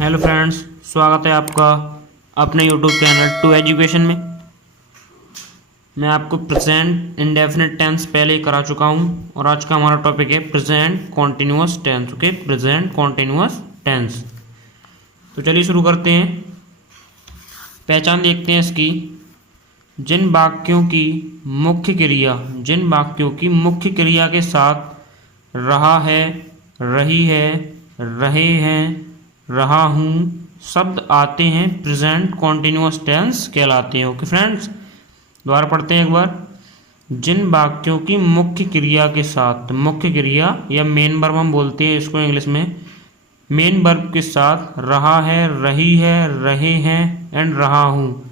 Hello friends, स्वागत है आपका अपने यूट्यूब चैनल टू एजुकेशन में। मैं आपको प्रेजेंट इंडेफिनिट टेंस पहले ही करा चुका हूं और आज का हमारा टॉपिक है present continuous tense. Okay, present continuous tense. तो चलिए शुरू करते हैं। पहचान देखते हैं इसकी। जिन वाक्यों की मुख्य क्रिया के साथ रहा है, रही है, रहे हैं, रहा हूँ शब्द आते हैं प्रेजेंट कॉन्टिन्यूअस टेंस कहलाते हैं। ओके फ्रेंड्स, दोबारा पढ़ते हैं एक बार। जिन वाक्यों की मुख्य क्रिया के साथ, मुख्य क्रिया या मेन वर्ब हम बोलते हैं इसको इंग्लिश में, मेन वर्ब के साथ रहा है, रही है, रहे हैं एंड रहा हूँ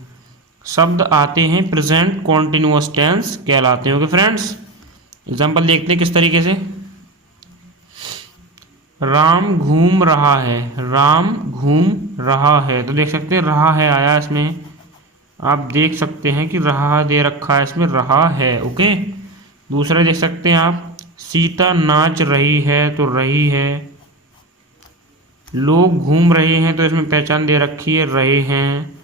शब्द आते हैं प्रेजेंट कॉन्टिन्यूअस टेंस कहलाते हैं। ओके फ्रेंड्स, एग्जाम्पल देखते हैं किस तरीके से। राम घूम रहा है, राम घूम रहा है, तो देख सकते हैं रहा है आया इसमें। आप देख सकते हैं कि रहा दे रखा है इसमें, रहा है। ओके, दूसरा देख सकते हैं आप, सीता नाच रही है तो रही है। लोग घूम रहे हैं तो इसमें पहचान दे रखी है, रहे हैं।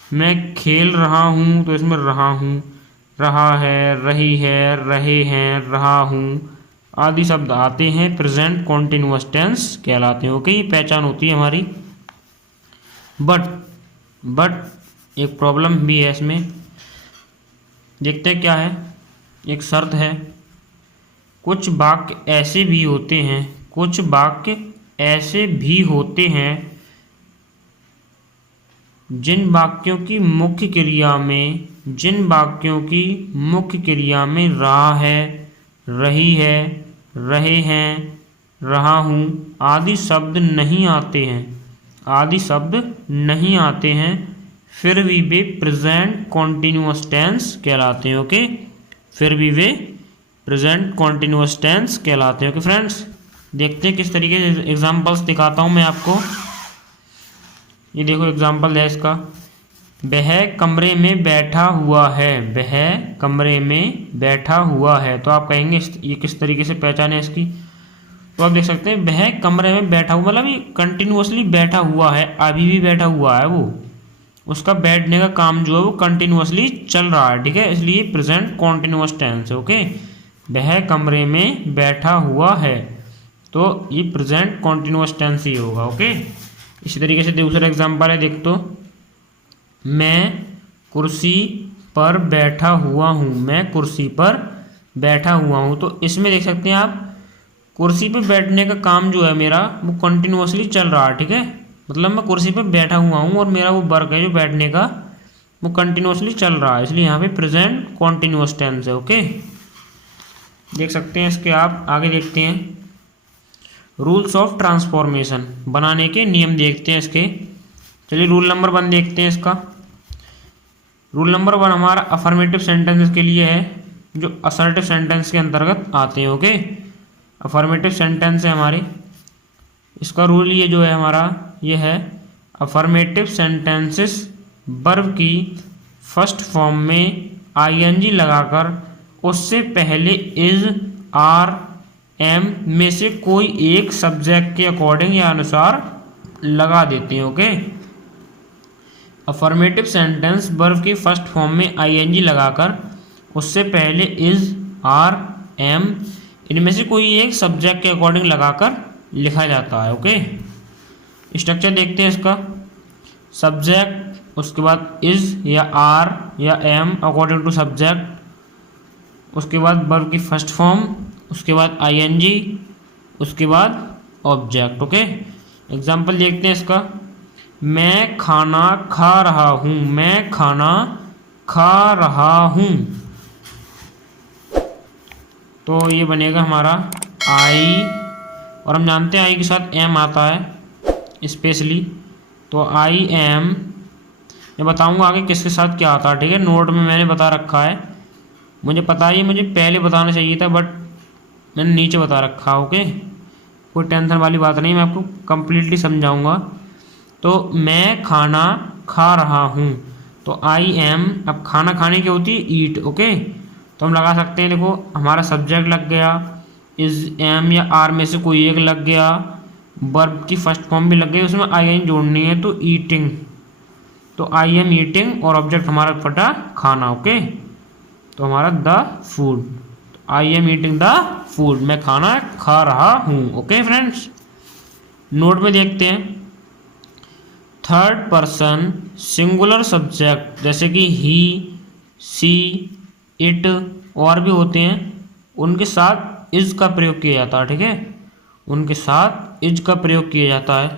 मैं खेल रहा हूँ तो इसमें रहा हूँ, रहा है, रही है, रहे हैं, रहा हूँ आदि शब्द आते हैं प्रेजेंट कॉन्टिन्यूअस टेंस कहलाते हैं। ओके, ये पहचान होती है हमारी। बट एक प्रॉब्लम भी है इसमें। देखते हैं क्या है। एक शर्त है, कुछ वाक्य ऐसे भी होते हैं, कुछ वाक्य ऐसे भी होते हैं जिन वाक्यों की मुख्य क्रिया में रहा है, रही है, रहे हैं, रहा हूँ आदि शब्द नहीं आते हैं, फिर भी वे प्रेजेंट कॉन्टिन्यूअस टेंस कहलाते हैं। ओके, फिर भी वे प्रेजेंट कॉन्टिन्यूअस टेंस कहलाते हैं। ओके फ्रेंड्स, देखते हैं किस तरीके से एग्जांपल्स दिखाता हूँ मैं आपको। ये देखो एग्जांपल है इसका। वह कमरे में बैठा हुआ है, वह कमरे में बैठा हुआ है, तो आप कहेंगे ये किस तरीके से पहचान है इसकी। तो आप देख सकते हैं वह कमरे में बैठा हुआ, मतलब ये कंटिन्यूअसली बैठा हुआ है, अभी भी बैठा हुआ है वो, उसका बैठने का काम जो है वो कंटिन्यूअसली चल रहा है। ठीक है, इसलिए प्रेजेंट कॉन्टिन्यूअस टेंस है। ओके, वह कमरे में बैठा हुआ है, तो ये प्रेजेंट कॉन्टिन्यूअस टेंस ही होगा। ओके, इसी तरीके से दूसरा एग्जांपल है, देख तो। मैं कुर्सी पर बैठा हुआ हूँ, मैं कुर्सी पर बैठा हुआ हूँ, तो इसमें देख सकते हैं आप कुर्सी पर बैठने का काम जो है मेरा वो कंटिन्यूअसली चल रहा है। ठीक है, मतलब मैं कुर्सी पर बैठा हुआ हूँ और मेरा वो वर्क है जो बैठने का वो कंटिन्यूअसली चल रहा है, इसलिए यहाँ पे प्रेजेंट कॉन्टिन्यूअस टेंस है। ओके, देख सकते हैं इसके आप आगे देखते हैं। रूल्स ऑफ ट्रांसफॉर्मेशन बनाने के नियम देखते हैं इसके। चलिए रूल नंबर 1 देखते हैं इसका। रूल नंबर 1 हमारा अफर्मेटिव सेंटेंस के लिए है, जो असर्टिव सेंटेंस के अंतर्गत आते हैं। ओके, अफर्मेटिव सेंटेंस है हमारे, इसका रूल ये जो है हमारा ये है, अफर्मेटिव सेंटेंसेस वर्ब की फर्स्ट फॉर्म में आईएनजी लगाकर उससे पहले इज, आर, एम में से कोई एक सब्जेक्ट के अकॉर्डिंग या अनुसार लगा देते हैं। ओके, अफर्मेटिव सेंटेंस वर्ब की फर्स्ट फॉर्म में आईएनजी लगाकर उससे पहले इज, आर, एम इनमें से कोई एक सब्जेक्ट के अकॉर्डिंग लगाकर लिखा जाता है। ओके, स्ट्रक्चर देखते हैं इसका। सब्जेक्ट, उसके बाद इज या आर या एम अकॉर्डिंग टू सब्जेक्ट, उसके बाद वर्ब की फर्स्ट फॉर्म, उसके बाद आईएनजी, उसके बाद ऑब्जेक्ट। ओके, एग्जाम्पल देखते हैं इसका। मैं खाना खा रहा हूँ, मैं खाना खा रहा हूँ, तो ये बनेगा हमारा आई, और हम जानते हैं आई के साथ एम आता है स्पेशली, तो आई एम। मैं बताऊंगा आगे किसके साथ क्या आता है। ठीक है, नोट में मैंने बता रखा है, मुझे पता है, मुझे पहले बताना चाहिए था बट मैंने नीचे बता रखा। ओके, कोई टेंशन वाली बात नहीं, मैं आपको कंप्लीटली समझाऊंगा। तो मैं खाना खा रहा हूँ, तो आई एम, अब खाना खाने की होती है ईट। ओके, तो हम लगा सकते हैं, देखो हमारा सब्जेक्ट लग गया, इज, एम या आर में से कोई एक लग गया, वर्ब की फर्स्ट फॉर्म भी लग गई, उसमें आई एन जोड़नी है, तो ईटिंग, तो आई एम ईटिंग और ऑब्जेक्ट हमारा फटा खाना। ओके, तो हमारा the food, I am eating the food, मैं खाना खा रहा हूँ। ओके फ्रेंड्स, नोट में देखते हैं थर्ड पर्सन सिंगुलर सब्जेक्ट जैसे कि ही, सी, इट और भी होते हैं, उनके साथ इज का प्रयोग किया जाता है। ठीक है, उनके साथ इज का प्रयोग किया जाता है।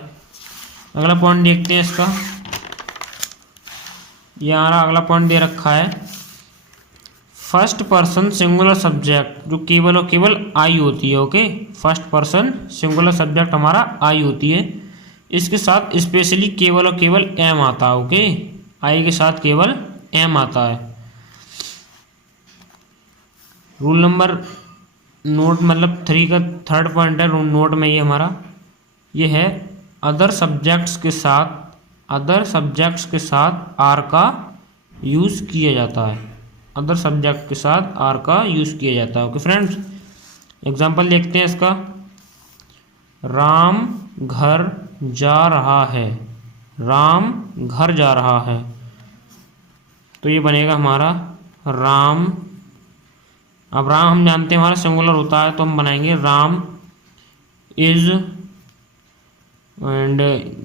अगला पॉइंट देखते हैं इसका, ये हमारा अगला पॉइंट दे रखा है फर्स्ट पर्सन सिंगुलर सब्जेक्ट, जो केवल और केवल आई होती है। Okay, first person singular subject हमारा आई होती है, इसके साथ स्पेशली केवल और केवल एम आता है। ओके, आई के साथ केवल एम आता है। रूल नंबर नोट मतलब 3 का थर्ड पॉइंट है नोट में, ये हमारा ये है अदर सब्जेक्ट्स के साथ आर का यूज़ किया जाता है। अदर सब्जेक्ट के साथ आर का यूज़ किया जाता है। ओके फ्रेंड्स, एग्जांपल देखते हैं इसका, राम घर जा रहा है, राम घर जा रहा है, तो ये बनेगा हमारा राम। अब राम हम जानते हैं हमारा सिंगुलर होता है, तो हम बनाएंगे राम इज, एंड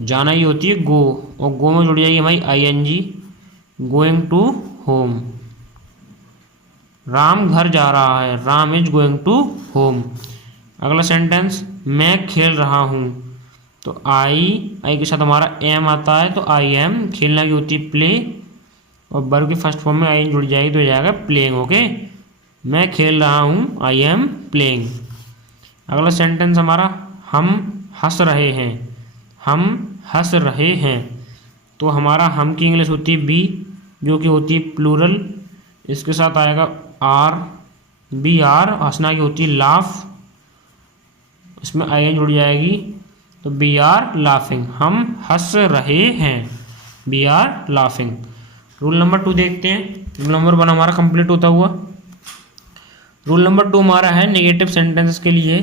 जाना ही होती है गो, और गो में जुड़ जाएगी हमारी I N G, going to home. Ram घर जा रहा है, Ram is going to home. अगला सेंटेंस, मैं खेल रहा हूँ, तो आई के साथ हमारा एम आता है, तो आई एम, खेलना की होती है प्ले, और वर्ब की फर्स्ट फॉर्म में आई एन जुड़ जाएगी तो हो जाएगा प्लेइंग। ओके, मैं खेल रहा हूँ, आई एम प्लेइंग। अगला सेंटेंस हमारा, हम हंस रहे हैं, हम हंस रहे हैं, तो हमारा हम की इंग्लिश होती है बी, जो कि होती है प्लूरल, इसके साथ आएगा आर, बी आर, हंसना की होती है लाफ, इसमें आई एन जुड़ जाएगी, तो बी आर लाफिंग, हम हंस रहे हैं, we are laughing. Rule number 2 देखते हैं, रूल नंबर 1 हमारा कंप्लीट होता हुआ। रूल नंबर 2 हमारा है नेगेटिव सेंटेंसेस के लिए,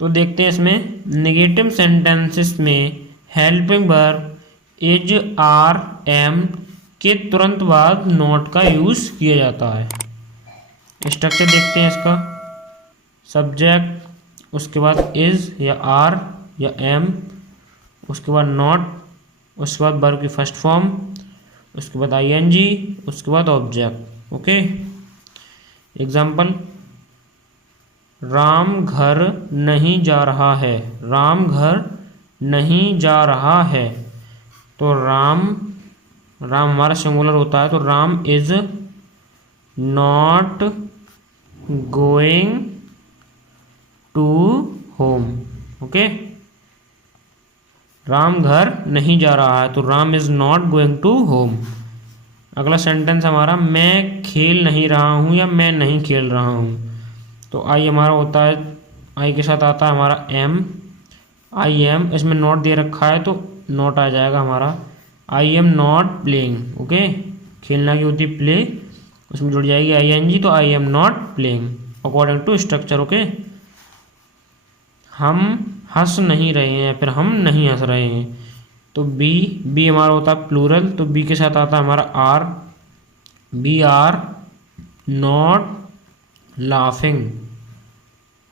तो देखते हैं इसमें नेगेटिव सेंटेंसेस में helping verb is, are, am के तुरंत बाद नॉट का यूज़ किया जाता है। स्ट्रक्चर देखते हैं इसका, सब्जेक्ट, उसके बाद इज या आर या एम, उसके बाद नॉट, उसके बाद वर्ब की फर्स्ट फॉर्म, उसके बाद आई एन जी, उसके बाद ऑब्जेक्ट। ओके, एग्जाम्पल, राम घर नहीं जा रहा है, राम घर नहीं जा रहा है, तो राम हमारा सिंगुलर होता है, तो Ram is not going to home. Okay, Ram घर नहीं जा रहा है, तो Ram is not going to home. अगला सेंटेंस हमारा, मैं खेल नहीं रहा हूँ या मैं नहीं खेल रहा हूँ, तो आई हमारा होता है, आई के साथ आता है हमारा एम, आई एम, इसमें नॉट दे रखा है तो नॉट आ जाएगा हमारा, आई एम नॉट प्लेइंग। ओके, खेलना की होती है प्ले, उसमें जुड़ जाएगी आई एन जी, तो I am not playing according to structure. Okay, हम हंस नहीं रहे हैं, फिर हम नहीं हंस रहे हैं, तो बी हमारा होता है प्लूरल, तो बी के साथ आता है हमारा are, we are not laughing,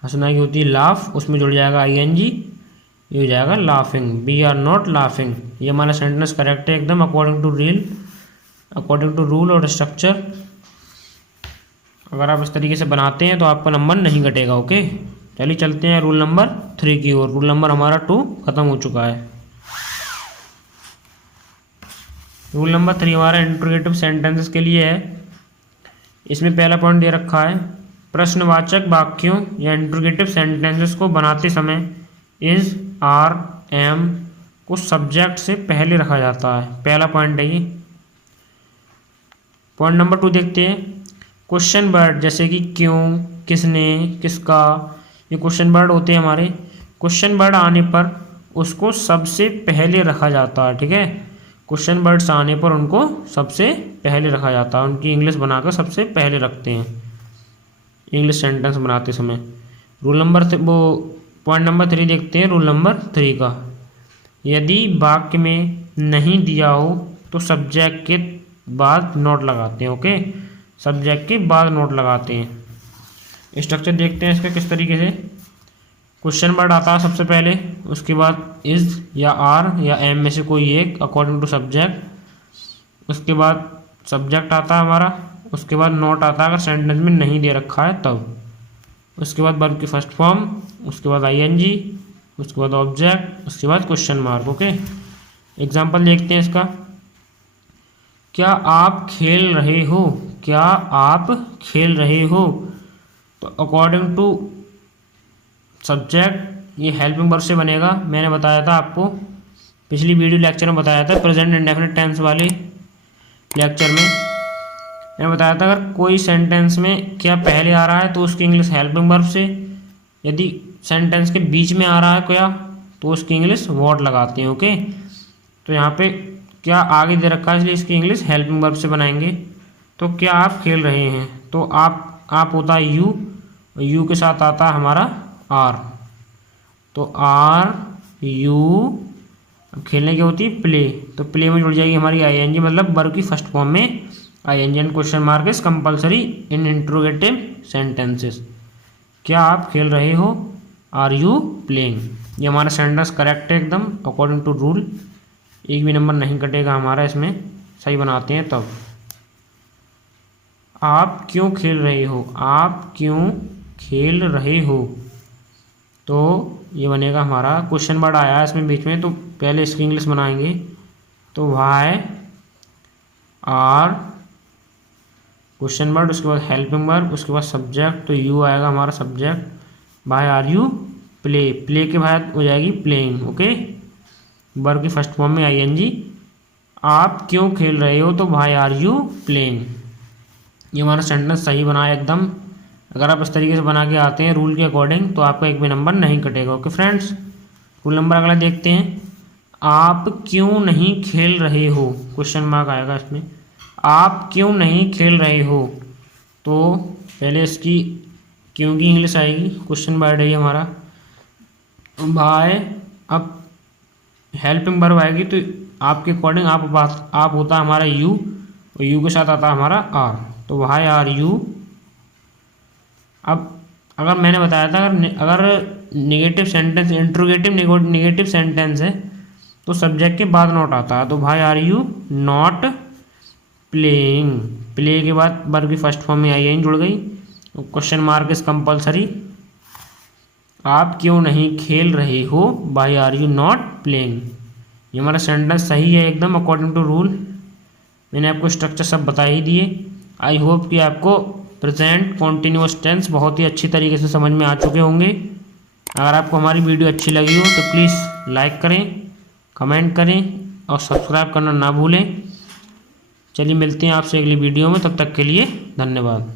हंसना की होती है लाफ, उसमें जुड़ जाएगा आई एन जी, ये हो जाएगा laughing, we are not laughing. ये हमारा सेंटेंस करेक्ट है एकदम अकॉर्डिंग टू रूल और स्ट्रक्चर। अगर आप इस तरीके से बनाते हैं तो आपका नंबर नहीं घटेगा। ओके, चलिए चलते हैं रूल नंबर 3 की ओर। रूल नंबर हमारा 2 खत्म हो चुका है। रूल नंबर 3 हमारा इंट्रोगेटिव सेंटेंसेस के लिए है। इसमें पहला पॉइंट दे रखा है, प्रश्नवाचक वाक्यों या इंट्रोगेटिव सेंटेंसेस को बनाते समय इज, आर, एम को सब्जेक्ट से पहले रखा जाता है। पहला पॉइंट है ये। पॉइंट नंबर 2 देखते हैं, क्वेश्चन वर्ड जैसे कि क्यों, किसने, किसका, ये क्वेश्चन वर्ड होते हैं हमारे। क्वेश्चन वर्ड आने पर उसको सबसे पहले रखा जाता है। ठीक है, क्वेश्चन वर्ड्स आने पर उनको सबसे पहले रखा जाता है, उनकी इंग्लिश बनाकर सबसे पहले रखते हैं इंग्लिश सेंटेंस बनाते समय। रूल नंबर पॉइंट नंबर 3 देखते हैं, रूल नंबर 3 का। यदि वाक्य में नहीं दिया हो तो सब्जेक्ट के बाद नोट लगाते हैं। ओके, सब्जेक्ट के बाद नोट लगाते हैं। स्ट्रक्चर देखते हैं इसका किस तरीके से। क्वेश्चन वर्ड आता है सबसे पहले, उसके बाद इज या आर या एम में से कोई एक अकॉर्डिंग टू सब्जेक्ट। उसके बाद सब्जेक्ट आता है हमारा, उसके बाद नोट आता है अगर सेंटेंस में नहीं दे रखा है तब। उसके बाद वर्ब की फर्स्ट फॉर्म, उसके बाद आईएनजी, उसके बाद ऑब्जेक्ट, उसके बाद क्वेश्चन मार्क। ओके, एग्जाम्पल देखते हैं इसका। क्या आप खेल रहे हो? क्या आप खेल रहे हो? तो अकॉर्डिंग टू सब्जेक्ट ये हेल्पिंग वर्ब से बनेगा। मैंने बताया था आपको पिछली वीडियो लेक्चर में बताया था, प्रेजेंट इंडेफिनिट टेंस वाले लेक्चर में मैंने बताया था अगर कोई सेंटेंस में क्या पहले आ रहा है तो उसकी इंग्लिश हेल्पिंग वर्ब से, यदि सेंटेंस के बीच में आ रहा है क्या तो उसकी इंग्लिश व्हाट लगाते हैं। ओके, तो यहाँ पे क्या आगे दे रखा है इसलिए इसकी इंग्लिश हेल्पिंग वर्ब से बनाएंगे। तो क्या आप खेल रहे हैं, तो आप होता है यू, यू के साथ आता है हमारा आर, तो आर यू। अब खेलने की होती है प्ले, तो प्ले में जुड़ जाएगी हमारी आईएनजी, मतलब वर्ब की फर्स्ट फॉर्म में I N G and question mark is compulsory in interrogative sentences. क्या आप खेल रहे हो? Are you playing. ये हमारा सेंटेंस करेक्ट है एकदम अकॉर्डिंग टू रूल, एक भी नंबर नहीं कटेगा हमारा इसमें, सही बनाते हैं तब। आप क्यों खेल रहे हो? आप क्यों खेल रहे हो? तो ये बनेगा हमारा, क्वेश्चन वर्ड आया है इसमें बीच में तो पहले इसकी इंग्लिश बनाएंगे। तो वाई आर क्वेश्चन वर्ड, उसके बाद हेल्पिंग वर्ब, उसके बाद सब्जेक्ट, तो यू आएगा हमारा subject. Why are you play, play के बाद हो जाएगी प्लेइंग। ओके, वर्ब की फर्स्ट फॉर्म में आईएनजी। आप क्यों खेल रहे हो? तो वाई आर यू प्लेइंग। ये हमारा सेंटेंस सही बना है एकदम। अगर आप इस तरीके से बना के आते हैं रूल के अकॉर्डिंग तो आपका एक भी नंबर नहीं कटेगा। ओके फ्रेंड्स, रूल नंबर अगला देखते हैं। आप क्यों नहीं खेल रहे हो? क्वेश्चन मार्क आएगा इसमें। आप क्यों नहीं खेल रहे हो? तो पहले इसकी क्यों की इंग्लिश आएगी, क्वेश्चन वर्ड है हमारा। भाई अब हेल्पिंग वर्ब आएगी तो आपके अकॉर्डिंग आप होता है हमारा यू, और यू के साथ आता है हमारा आर, तो वाई आर यू। अब अगर मैंने बताया था अगर negative sentence interrogative negative sentence है तो सब्जेक्ट के बाद नॉट आता है, तो why are you not playing. Play के बाद वर्ब की फर्स्ट फॉर्म में आईएन जुड़ गई, क्वेश्चन मार्क इज कंपलसरी। आप क्यों नहीं खेल रहे हो? Why are you not playing. ये हमारा सेंटेंस सही है एकदम अकॉर्डिंग टू रूल। मैंने आपको स्ट्रक्चर सब बता ही दिए। आई होप कि आपको प्रेजेंट कॉन्टिन्यूअस टेंस बहुत ही अच्छी तरीके से समझ में आ चुके होंगे। अगर आपको हमारी वीडियो अच्छी लगी हो तो प्लीज़ लाइक करें, कमेंट करें और सब्सक्राइब करना ना भूलें। चलिए मिलते हैं आपसे अगली वीडियो में, तब तक के लिए धन्यवाद।